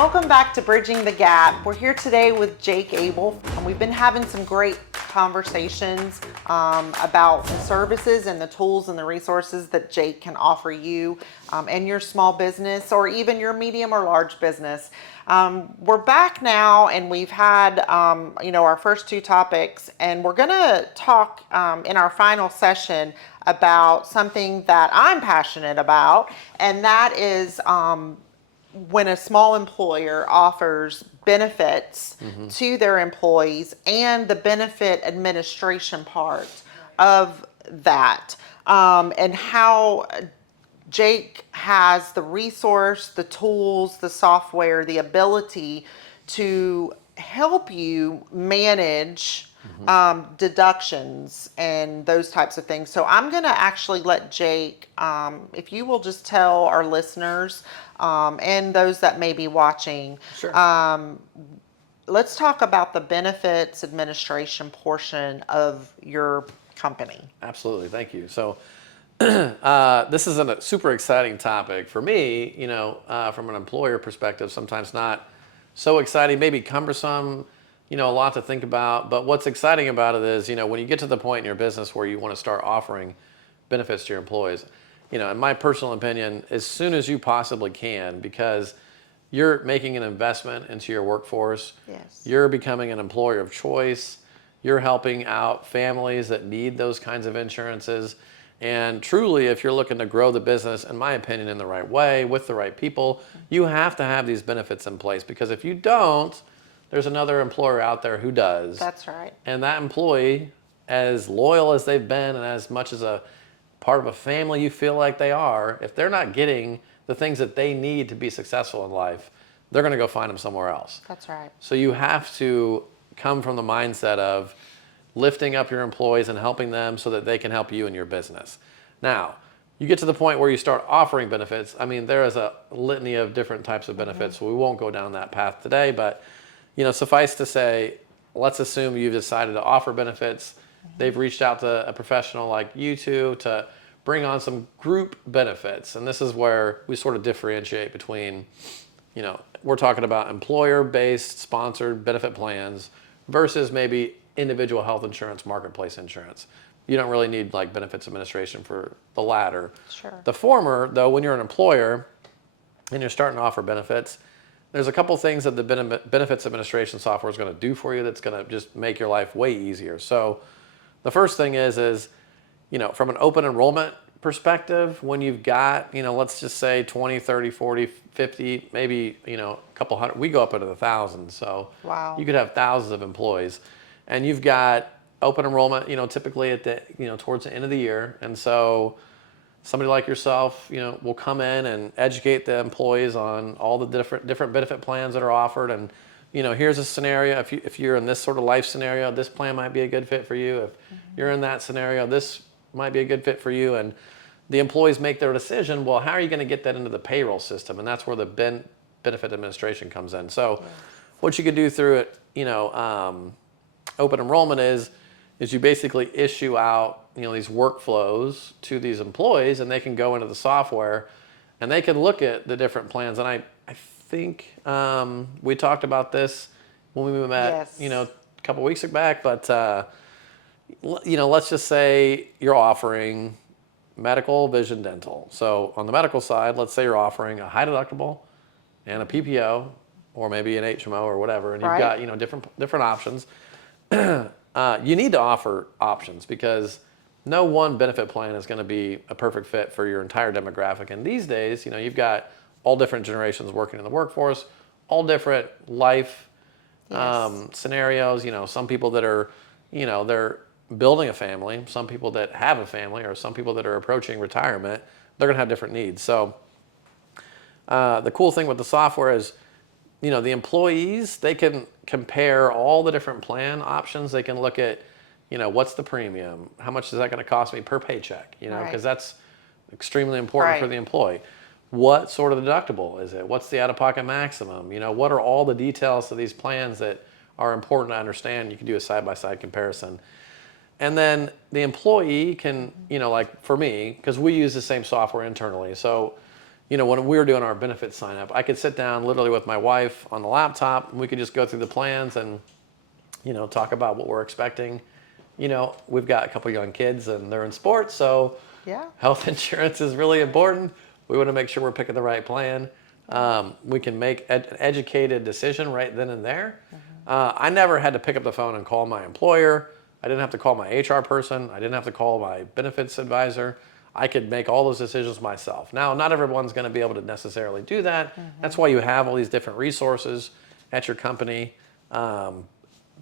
Welcome back to Bridging the Gap. We're here today with Jake Abel, and we've been having some great conversations about the services and the tools and the resources that Jake can offer you and your small business, or even your medium or large business. We're back now, and we've had our first two topics, and we're going to talk in our final session about something that I'm passionate about, and that is when a small employer offers benefits to their employees and the benefit administration part of that, and how Jake has the resource, the tools, the software, the ability to help you manage deductions and those types of things. So I'm going to actually let Jake, if you will just tell our listeners and those that may be watching, Sure. Let's talk about the benefits administration portion of your company. Absolutely. Thank you. So this is a super exciting topic for me, from an employer perspective, sometimes not so exciting, maybe cumbersome, a lot to think about. But what's exciting about it is, when you get to the point in your business where you want to start offering benefits to your employees, in my personal opinion, as soon as you possibly can, because you're making an investment into your workforce. Yes. You're becoming an employer of choice. You're helping out families that need those kinds of insurances. And truly, if you're looking to grow the business, in my opinion, in the right way, with the right people, you have to have these benefits in place, because if you don't, there's another employer out there who does. That's right. And that employee, as loyal as they've been and as much as a part of a family you feel like they are, if they're not getting the things that they need to be successful in life, they're going to go find them somewhere else. That's right. So you have to come from the mindset of lifting up your employees and helping them so that they can help you in your business. Now, you get to the point where you start offering benefits. I mean, there is a litany of different types of benefits, so we won't go down that path today, but suffice to say, let's assume you've decided to offer benefits. They've reached out to a professional like you two to bring on some group benefits. And this is where we sort of differentiate between, we're talking about employer-based sponsored benefit plans versus maybe individual health insurance, marketplace insurance. You don't really need like benefits administration for the latter. Sure. The former, though, when you're an employer and you're starting to offer benefits, there's a couple things that the benefits administration software is going to do for you that's going to just make your life way easier. So the first thing is from an open enrollment perspective, when you've got, let's just say 20, 30, 40, 50, maybe, a couple hundred, we go up into the thousands. So wow. You could have thousands of employees, and you've got open enrollment, typically at the, towards the end of the year. And so somebody like yourself, will come in and educate the employees on all the different benefit plans that are offered. And, here's a scenario. If you're in this sort of life scenario, this plan might be a good fit for you. If you're in that scenario, this might be a good fit for you. And the employees make their decision. Well, how are you going to get that into the payroll system? And that's where the benefit administration comes in. So what you could do through it, open enrollment is you basically issue out these workflows to these employees, and they can go into the software and they can look at the different plans. And I think we talked about this when we met a couple weeks back, but let's just say you're offering medical, vision, dental. So on the medical side, let's say you're offering a high deductible and a PPO, or maybe an HMO or whatever, and you've got different options. You need to offer options, because no one benefit plan is going to be a perfect fit for your entire demographic. And these days, you've got all different generations working in the workforce, all different life scenarios. Some people that are, they're building a family, some people that have a family, or some people that are approaching retirement. They're going to have different needs. So the cool thing with the software is, the employees, they can compare all the different plan options. They can look at, what's the premium? How much is that going to cost me per paycheck? Because that's extremely important for the employee. What sort of deductible is it? What's the out-of-pocket maximum? What are all the details to these plans that are important to understand? You can do a side-by-side comparison. And then the employee can, like for me, because we use the same software internally. So, when we were doing our benefits sign up, I could sit down literally with my wife on the laptop, and we could just go through the plans and, talk about what we're expecting. We've got a couple young kids and they're in sports, so Yeah. health insurance is really important. We want to make sure we're picking the right plan. We can make an educated decision right then and there. I never had to pick up the phone and call my employer. I didn't have to call my HR person. I didn't have to call my benefits advisor. I could make all those decisions myself. Now, not everyone's going to be able to necessarily do that. That's why you have all these different resources at your company.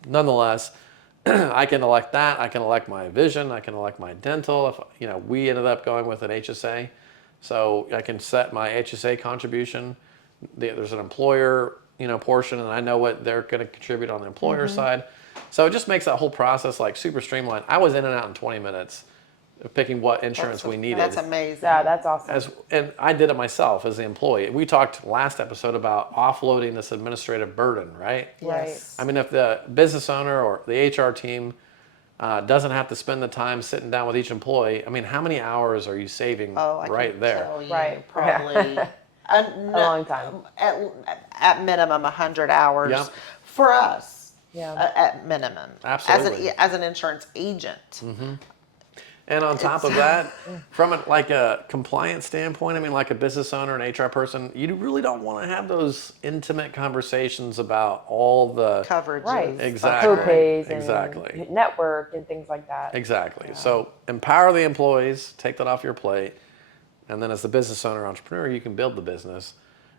Nonetheless, I can elect that. I can elect my vision. I can elect my dental. If we ended up going with an HSA, so I can set my HSA contribution. There's an employer portion, and I know what they're going to contribute on the employer side. So it just makes that whole process like super streamlined. I was in and out in 20 minutes of picking what insurance we needed. That's amazing. Yeah, that's awesome. And I did it myself as the employee. We talked last episode about offloading this administrative burden, right? Yes. I mean, if the business owner or the HR team doesn't have to spend the time sitting down with each employee, I mean, how many hours are you saving I right can there? tell you, Right. probably A long time. At minimum 100 hours Yep. for us. Yeah. At minimum. Absolutely. As an insurance agent. And on top of that, from a compliance standpoint, I mean, like a business owner and HR person, you really don't want to have those intimate conversations about all the Coverages. Right. Exactly. Co-pays and Exactly. network and things like that. Exactly. So empower the employees, take that off your plate, and then as the business owner, entrepreneur, you can build the business.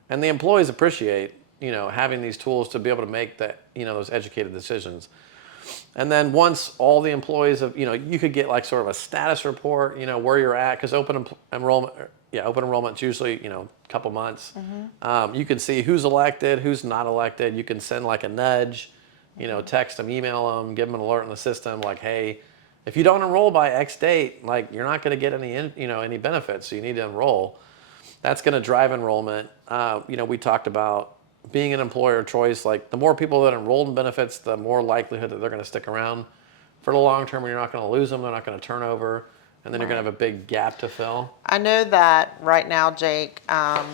And the employees appreciate, having these tools to be able to make that, those educated decisions. And then once all the employees have, you could get like sort of a status report, where you're at, because open enrollment's usually, a couple months. You can see who's elected, who's not elected. You can send like a nudge, text them, email them, give them an alert in the system, like, hey, if you don't enroll by X date, like you're not going to get any benefits, so you need to enroll. That's going to drive enrollment. We talked about being an employer of choice. Like the more people that enroll in benefits, the more likelihood that they're going to stick around for the long term. You're not going to lose them. They're not going to turn over, and then you're going to have a big gap to fill. I know that right now, Jake,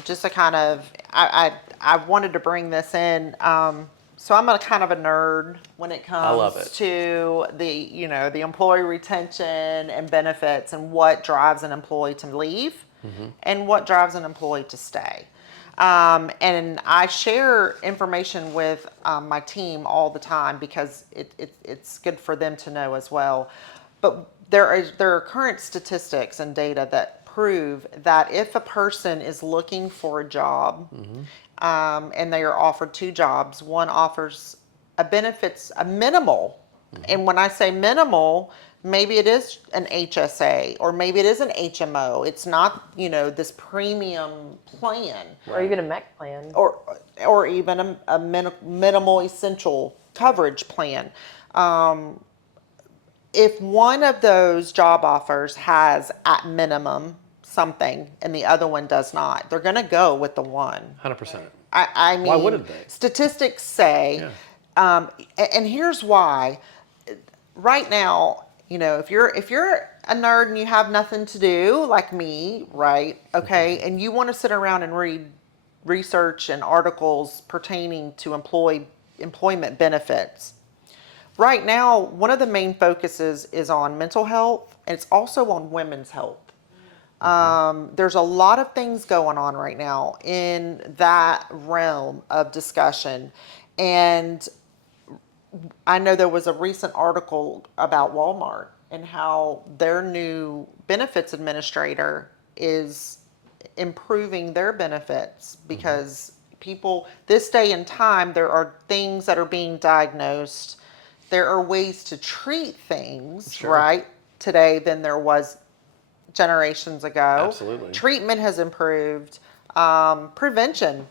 just to kind of, I wanted to bring this in. So I'm a kind of a nerd when it love comes it. to the employee retention and benefits and what drives an employee to leave and what drives an employee to stay. And I share information with my team all the time because it's good for them to know as well. But there are current statistics and data that prove that if a person is looking for a job and they are offered two jobs, one offers a minimal, and when I say minimal, maybe it is an HSA or maybe it is an HMO. It's not, this premium plan. Or even a MEC plan. Or even a minimal essential coverage plan. If one of those job offers has at minimum something and the other one does not, they're going to go with the one. 100%. I mean, Why wouldn't they? Statistics say, and here's why. Right now, if you're a nerd and you have nothing to do, like me, right? Okay, and you want to sit around and read research and articles pertaining to employment benefits. Right now, one of the main focuses is on mental health, and it's also on women's health. There's a lot of things going on right now in that realm of discussion, and I know there was a recent article about Walmart and how their new benefits administrator is improving their benefits because people, this day and time, there are things that are being diagnosed. There are ways to treat things, right, today than there was generations ago. Absolutely. Treatment has improved. Prevention,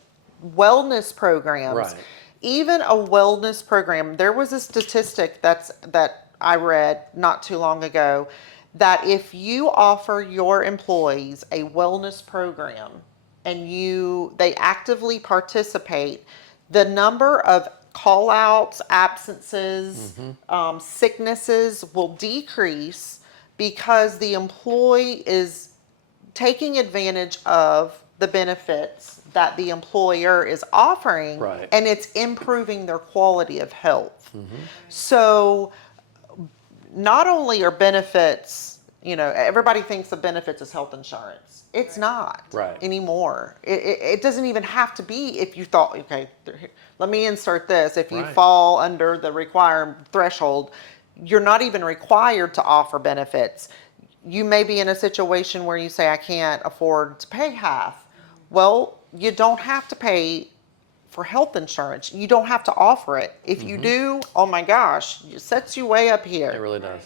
wellness programs. Right. Even a wellness program, there was a statistic that I read not too long ago that if you offer your employees a wellness program and they actively participate, the number of call outs, absences, sicknesses will decrease because the employee is taking advantage of the benefits that the employer is offering, Right. and it's improving their quality of health. So not only are benefits, everybody thinks of benefits as health insurance. It's not Right. anymore. It doesn't even have to be if you thought, okay, let me insert this. If you Right. fall under the required threshold, you're not even required to offer benefits. You may be in a situation where you say, I can't afford to pay half. Well, you don't have to pay for health insurance. You don't have to offer it. If you do, oh my gosh, it sets you way up here. It really does.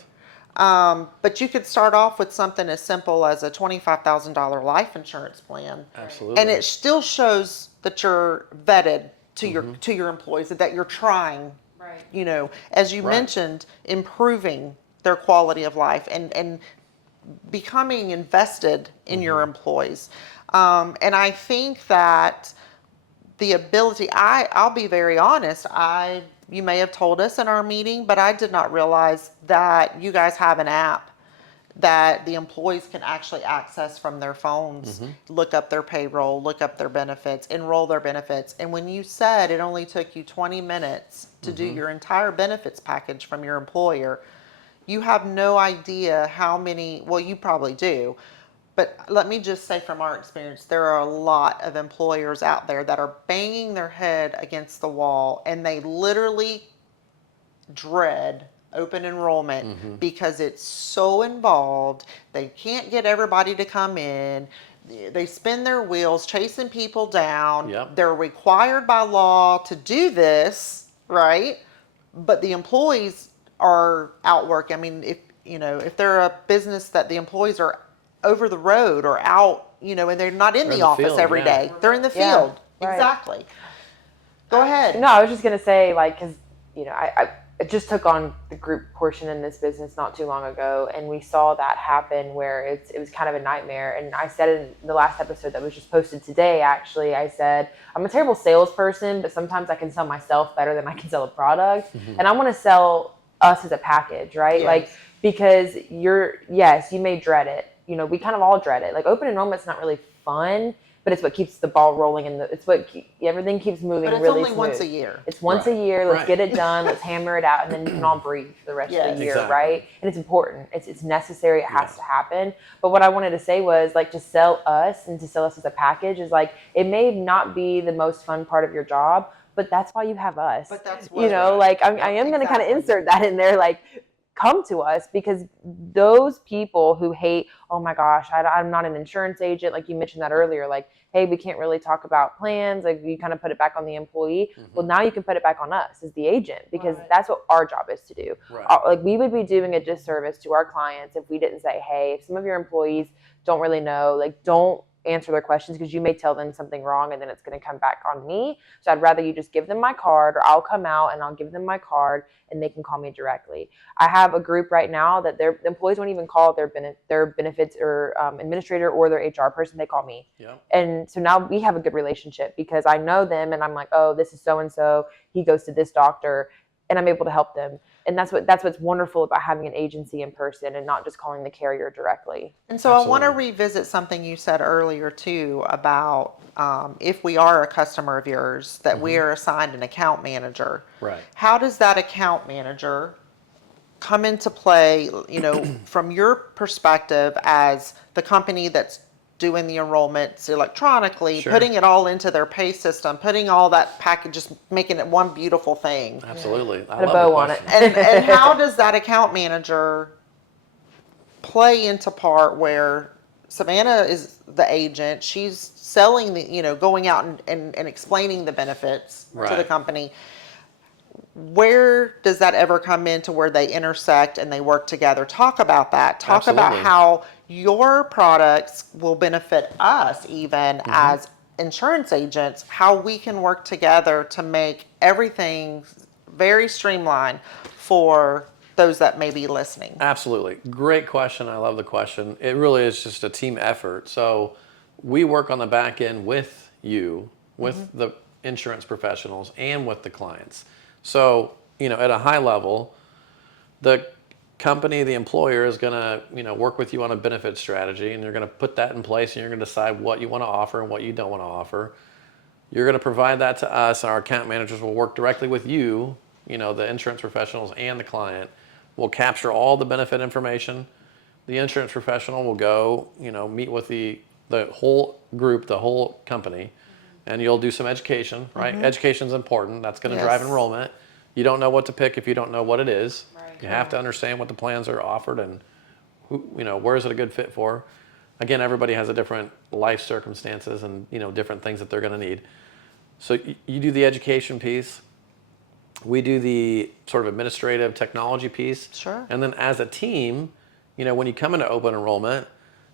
But you could start off with something as simple as a $25,000 life insurance plan. Absolutely. And it still shows that you're vetted to your employees, that you're trying, as you Right. mentioned, improving their quality of life and becoming invested in your employees. And I think that the ability, I'll be very honest, you may have told us in our meeting, but I did not realize that you guys have an app that the employees can actually access from their phones, look up their payroll, look up their benefits, enroll their benefits. And when you said it only took you 20 minutes to do your entire benefits package from your employer, you have no idea how many, well, you probably do, but let me just say from our experience, there are a lot of employers out there that are banging their head against the wall, and they literally dread open enrollment because it's so involved. They can't get everybody to come in. They spin their wheels chasing people down. Yep. They're required by law to do this, right? But the employees are out working. I mean, if they're a business that the employees are over the road or out, and they're not in the office field, every yeah. day. They're in the Yeah, field. right. Exactly. Go ahead. No, I was just gonna say, like, because I just took on the group portion in this business not too long ago, and we saw that happen where it was kind of a nightmare. And I said in the last episode that was just posted today, actually, I said I'm a terrible salesperson, but sometimes I can sell myself better than I can sell a product, and I want to sell us as a package, right? Yes. Like, because you may dread it. We kind of all dread it. Like, open enrollment's not really fun, but it's what keeps the ball rolling, and everything keeps moving But it's really only smooth. once a year. It's once Right. a year. Let's Right. get it done. Let's hammer it out, and then you can all breathe for the rest of Yes. the year, Exactly. right? And it's important. It's necessary. It has to happen. But what I wanted to say was, like, to sell us and to sell us as a package is, like, it may not be the most fun part of your job, but that's why you have us. But that's like, I am going to kind of Exactly. insert that in there, like, come to us, because those people who hate, oh my gosh, I'm not an insurance agent, like you mentioned that earlier, like, hey, we can't really talk about plans, like, you kind of put it back on the employee. Well, now you can put it back on us as the agent, because that's what our job is to do. Right. Like, we would be doing a disservice to our clients if we didn't say, hey, if some of your employees don't really know, like, don't answer their questions, because you may tell them something wrong and then it's going to come back on me. So I'd rather you just give them my card, or I'll come out and I'll give them my card and they can call me directly. I have a group right now that their employees won't even call their benefits or administrator or their HR person. They call me. Yeah. And so now we have a good relationship, because I know them and I'm like, oh, this is so-and-so. He goes to this doctor, and I'm able to help them. And that's what's wonderful about having an agency in person and not just calling the carrier directly. And so I want to Absolutely. revisit something you said earlier too about if we are a customer of yours, that we are assigned an account manager. Right. How does that account manager come into play, from your perspective as the company that's doing the enrollments electronically, Sure. putting it all into their pay system, putting all that package, just making it one beautiful thing? Absolutely. I Put a love bow the on it. question. And how does that account manager play into part where Savannah is the agent, she's selling going out and explaining the benefits to the Right. company? Where does that ever come into where they intersect and they work together? Talk about that. Talk about Absolutely. how your products will benefit us even as insurance agents, how we can work together to make everything very streamlined for those that may be listening. Absolutely. Great question. I love the question. It really is just a team effort. So we work on the back end with you, with the insurance professionals, and with the clients. So, at a high level, the company, the employer, is going to work with you on a benefit strategy, and you're going to put that in place, and you're going to decide what you want to offer and what you don't want to offer. You're going to provide that to us, and our account managers will work directly with you, the insurance professionals and the client. We'll capture all the benefit information. The insurance professional will go, meet with the whole group, the whole company, and you'll do some education, right? Education's important. That's going to drive enrollment. You don't know what to pick if you don't know what it is. Right. You have to understand what the plans are offered and where is it a good fit for. Again, everybody has a different life circumstances and different things that they're going to need. So you do the education piece. We do the sort of administrative technology piece. Sure. And then as a team, when you come into open enrollment,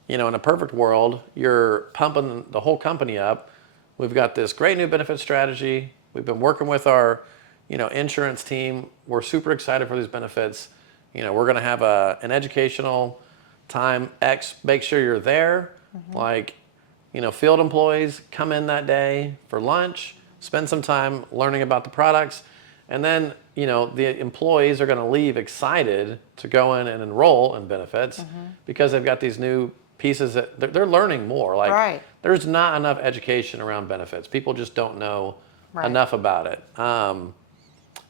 in a perfect world, you're pumping the whole company up. We've got this great new benefit strategy. We've been working with our, insurance team. We're super excited for these benefits. We're going to have an educational time X. Make sure you're there. Like, field employees come in that day for lunch, spend some time learning about the products. And then, the employees are going to leave excited to go in and enroll in benefits because they've got these new pieces that they're learning more. Like, there's not enough education around benefits. People just don't know enough about it.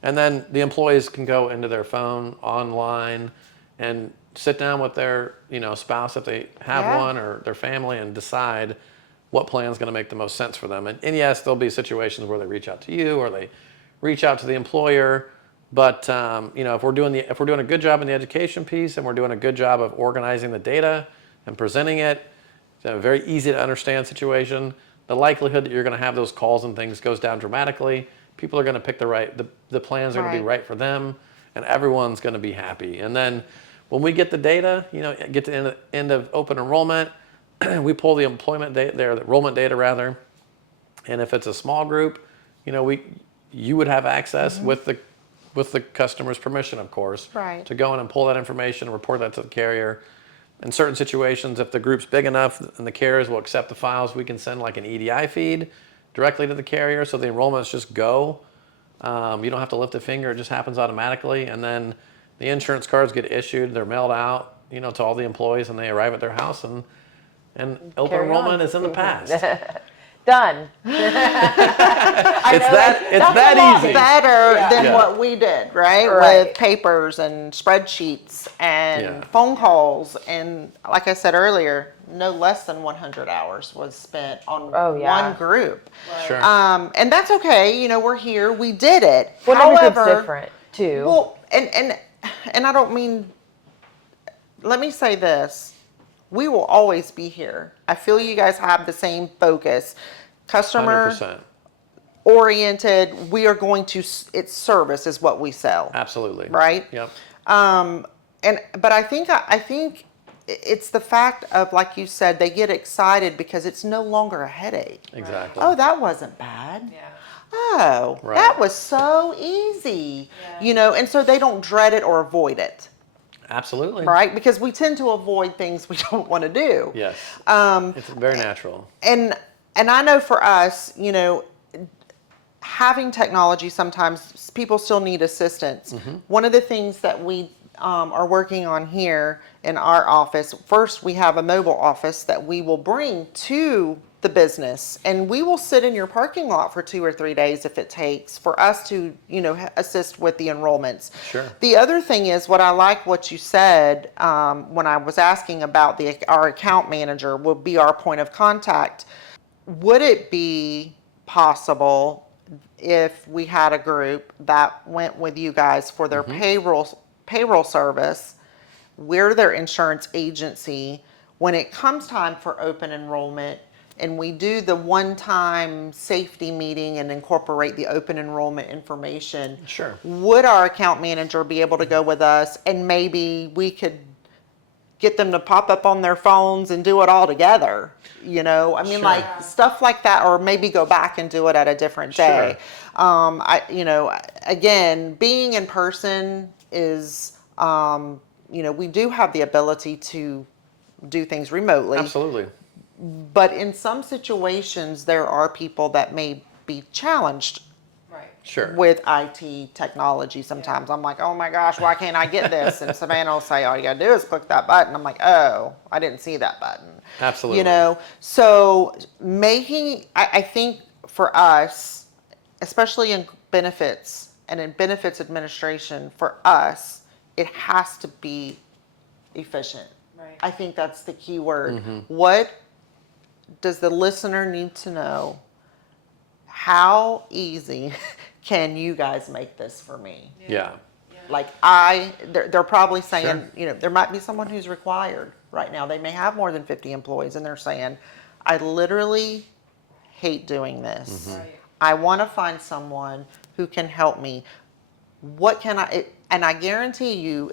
And then the employees can go into their phone online and sit down with their, spouse if they have one, or their family, and decide what plan is going to make the most sense for them. And yes, there'll be situations where they reach out to you or they reach out to the employer. But if we're doing a good job in the education piece, and we're doing a good job of organizing the data and presenting it, it's a very easy to understand situation. The likelihood that you're going to have those calls and things goes down dramatically. People are going to pick the plans are going to be right for them, and everyone's going to be happy. And then when we get the data, get to the end of open enrollment, we pull the employment data, the enrollment data rather. And if it's a small group, you would have access with the customer's permission, of course, to go in and pull that information and report that to the carrier. In certain situations, if the group's big enough and the carriers will accept the files, we can send like an EDI feed directly to the carrier, so the enrollments just go. You don't have to lift a finger; it just happens automatically. And then the insurance cards get issued; they're mailed out, to all the employees, and they arrive at their house. And open enrollment is in the past. Done. It's that easy. Better than what we did, right? With papers and spreadsheets and phone calls, and like I said earlier, no less than 100 hours was spent on one group. Sure. And that's okay. We're here. We did it. Well, however, every group's different too. Well, and I don't mean. Let me say this. We will always be here. I feel you guys have the same focus. Customer 100%. Oriented. We are going to, it's service is what we sell. Absolutely. Right? Yep. But I think it's the fact of, like you said, they get excited because it's no longer a headache. Exactly. Oh, that wasn't bad. Yeah. Oh, that was so easy. And so they don't dread it or avoid it. Absolutely. Right? Because we tend to avoid things we don't want to do. Yes. It's very natural. And I know for us, having technology, sometimes people still need assistance. One of the things that we are working on here in our office, first we have a mobile office that we will bring to the business, and we will sit in your parking lot for 2 or 3 days if it takes for us to, assist with the enrollments. Sure. The other thing is, what you said when I was asking about our account manager will be our point of contact. Would it be possible if we had a group that went with you guys for their payroll service? We're their insurance agency. When it comes time for open enrollment, and we do the one-time safety meeting and incorporate the open enrollment information, Sure. Would our account manager be able to go with us, and maybe we could get them to pop up on their phones and do it all together? Like stuff like that, or maybe go back and do it at a different day. Again, being in person is, we do have the ability to do things remotely. Absolutely. But in some situations, there are people that may be challenged Sure. with IT technology sometimes. I'm like, oh my gosh, why can't I get this? And Savannah will say, all you gotta do is click that button. I'm like, oh, I didn't see that button. Absolutely. You know, so I think for us, especially in benefits and in benefits administration, for us, it has to be efficient. Right. I think that's the key word. What does the listener need to know? How easy can you guys make this for me? Yeah. Like they're probably saying, Sure. you know, there might be someone who's required right now. They may have more than 50 employees and they're saying, I literally hate doing this. Right. I want to find someone who can help me. What can and I guarantee you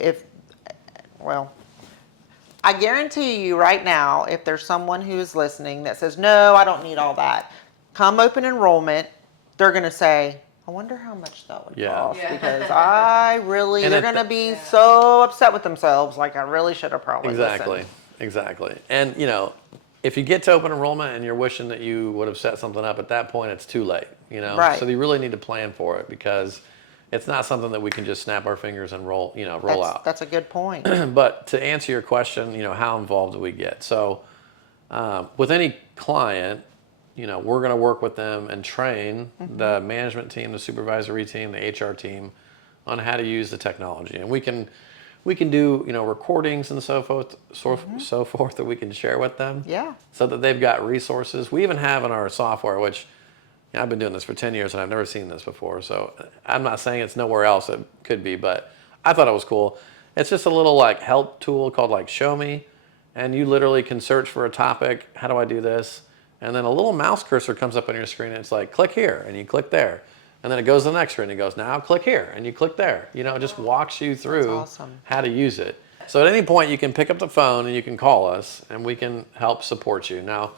I guarantee you right now, if there's someone who is listening that says, no, I don't need all that, come open enrollment, they're going to say, I wonder how much that would cost Yeah. because And they're at going to the- be so upset with themselves. Like, I really should have probably Exactly. listened. Exactly. And, you know, if you get to open enrollment and you're wishing that you would have set something up at that point, it's too late, you know? Right. So you really need to plan for it because it's not something that we can just snap our fingers and roll out. That's a good point. But to answer your question, you know, how involved do we get? So with any client, you know, we're going to work with them and train the management team, the supervisory team, the HR team on how to use the technology. And we can do, you know, recordings and so forth that we can share with them. Yeah. So that they've got resources. We even have in our software, which you know, I've been doing this for 10 years and I've never seen this before. So I'm not saying it's nowhere else it could be, but I thought it was cool. It's just a little like help tool called like Show Me. And you literally can search for a topic. How do I do this? And then a little mouse cursor comes up on your screen and it's like, click here, and you click there. And then it goes to the next screen and it goes, now click here, and you click there. You know, it just walks you through awesome. how to use it. So at any point you can pick up the phone and you can call us and we can help support you. Now,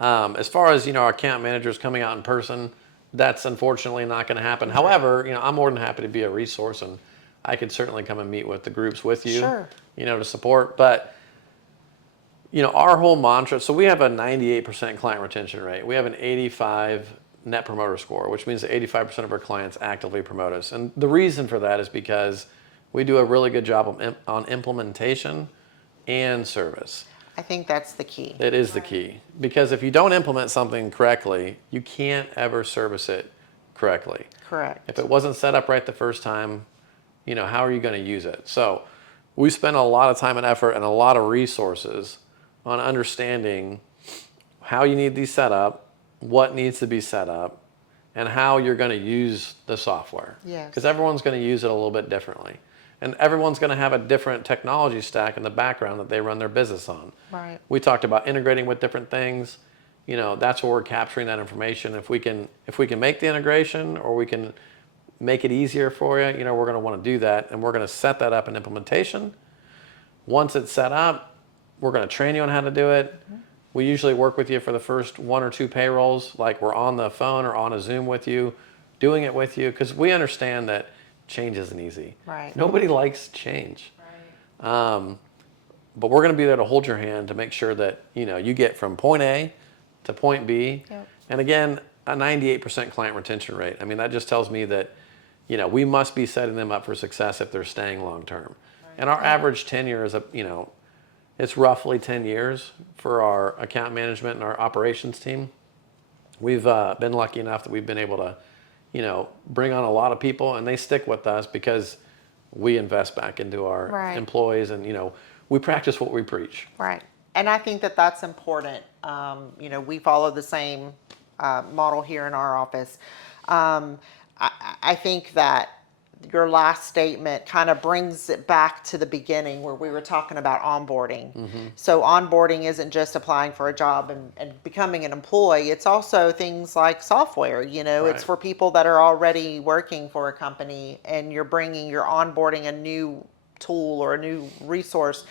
as far as, you know, our account managers coming out in person, that's unfortunately not going to happen. However, you know, I'm more than happy to be a resource and I could certainly come and meet with the groups with you, Sure. you know, to support. But you know, our whole mantra, so we have a 98% client retention rate. We have an 85 net promoter score, which means that 85% of our clients actively promote us. And the reason for that is because we do a really good job on implementation and service. I think that's the key. It is the key. Because if you don't implement something correctly, you can't ever service it correctly. Correct. If it wasn't set up right the first time, you know, how are you going to use it? So we spend a lot of time and effort and a lot of resources on understanding how you need these set up, what needs to be set up, and how you're going to use the software. Yes. Because everyone's going to use it a little bit differently. And everyone's going to have a different technology stack in the background that they run their business on. Right. We talked about integrating with different things. You know, that's where we're capturing that information. If we can make the integration or we can make it easier for you, you know, we're going to want to do that. And we're going to set that up in implementation. Once it's set up, we're going to train you on how to do it. We usually work with you for the first 1 or 2 payrolls, like we're on the phone or on a Zoom with you, doing it with you, because we understand that change isn't easy. Right. Nobody likes change. Right. But we're going to be there to hold your hand to make sure that, you know, you get from point A to point B. Yep. And again, a 98% client retention rate. I mean, that just tells me that, you know, we must be setting them up for success if they're staying long term. Right. And our average tenure is, it's roughly 10 years for our account management and our operations team. We've been lucky enough that we've been able to, you know, bring on a lot of people and they stick with us because we invest back into our Right. employees and, you know, we practice what we preach. Right. And I think that that's important. You know, we follow the same model here in our office. I think that your last statement kind of brings it back to the beginning where we were talking about onboarding. So onboarding isn't just applying for a job and becoming an employee. It's also things like software, you know, Right. it's for people that are already working for a company and you're onboarding a new tool or a new resource.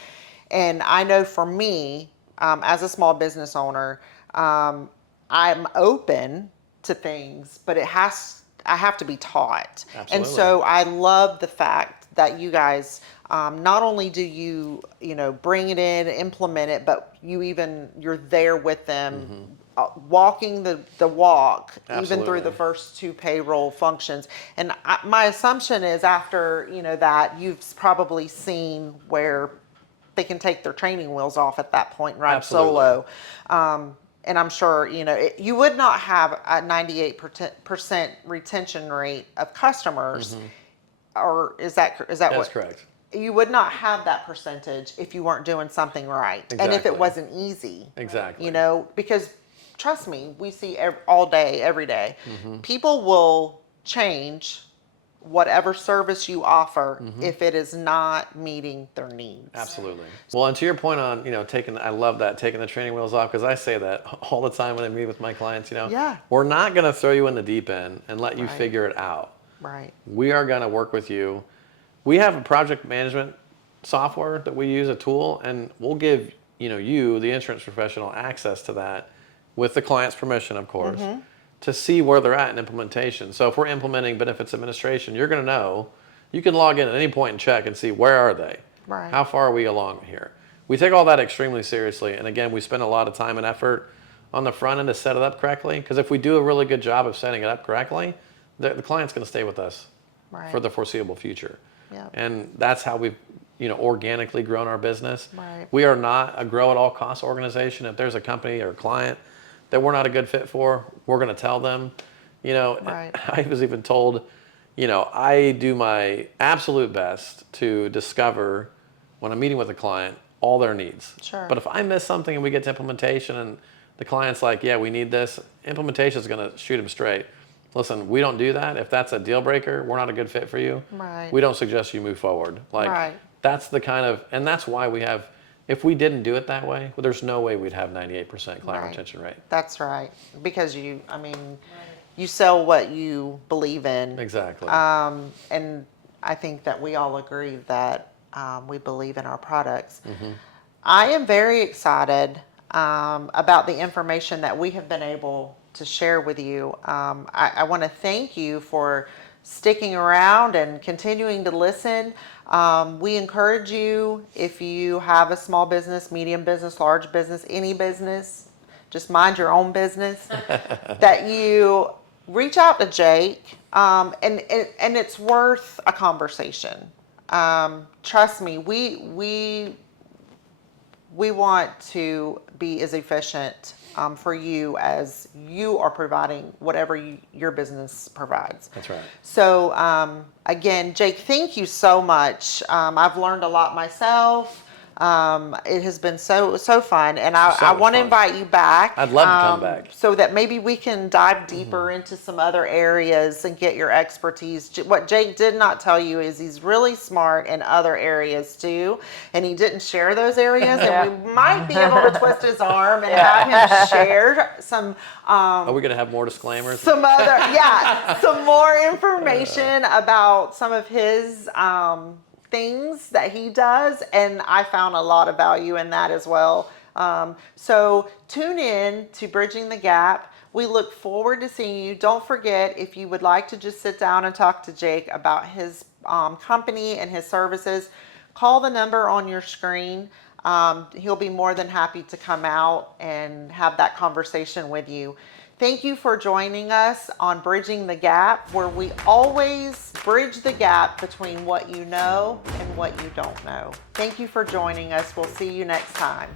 And I know for me, as a small business owner, I'm open to things, but I have to be taught. Absolutely. And so I love the fact that you guys, not only do you bring it in, implement it, but you're there with them walking the walk, even through Absolutely. the first 2 payroll functions. And my assumption is after, that you've probably seen where they can take their training wheels off at that point and ride Absolutely. solo. And I'm sure, you would not have a 98% retention rate of customers, or is that That's what? correct. You would not have that percentage if you weren't doing something right, and if it Exactly. wasn't easy. Exactly. Because trust me, we see all day, every day, people will change whatever service you offer if it is not meeting their needs. Absolutely. Well, and to your point on, I love that, taking the training wheels off, because I say that all the time when I meet with my clients, Yeah. we're not going to throw you in the deep end and let you Right. figure it out. Right. We are going to work with you. We have a project management software that we use, a tool, and we'll give, you, the insurance professional, access to that with the client's permission, of course, to see where they're at in implementation. So if we're implementing benefits administration, you're going to know, you can log in at any point and check and see where are they? Right. How far are we along here? We take all that extremely seriously. And again, we spend a lot of time and effort on the front end to set it up correctly. Because if we do a really good job of setting it up correctly, the client's going to stay with us Right. for the foreseeable future. Yeah. And that's how we've, organically grown our business. Right. We are not a grow at all costs organization. If there's a company or a client that we're not a good fit for, we're going to tell them. Right. I was even told, I do my absolute best to discover when I'm meeting with a client all their needs. Sure. But if I miss something and we get to implementation and the client's like, yeah, we need this, implementation is going to shoot them straight. Listen, we don't do that. If that's a deal breaker, we're not a good fit for you. Right. We don't suggest you move forward. Right. That's the kind of, and that's why we have, if we didn't do it that way, well, there's no way we'd have 98% client Right. retention rate. That's right. Because you sell what you believe in. Exactly. And I think that we all agree that we believe in our products. I am very excited about the information that we have been able to share with you. I want to thank you for sticking around and continuing to listen. We encourage you, if you have a small business, medium business, large business, any business, just mind your own business, that you reach out to Jake, and it's worth a conversation. Trust me, we want to be as efficient for you as you are providing whatever your business provides. That's right. So again, Jake, thank you so much. I've learned a lot myself. It has been so fun, and I much want to fun. invite you back. I'd love to come back. So that maybe we can dive deeper into some other areas and get your expertise. What Jake did not tell you is he's really smart in other areas too, and he didn't share those areas. And we might be able to twist his arm and have him share some. Are we going to have more disclaimers? Some more information about some of his things that he does, and I found a lot of value in that as well. So tune in to Bridging the Gap. We look forward to seeing you. Don't forget, if you would like to just sit down and talk to Jake about his company and his services, call the number on your screen. He'll be more than happy to come out and have that conversation with you. Thank you for joining us on Bridging the Gap, where we always bridge the gap between what you know and what you don't know. Thank you for joining us. We'll see you next time.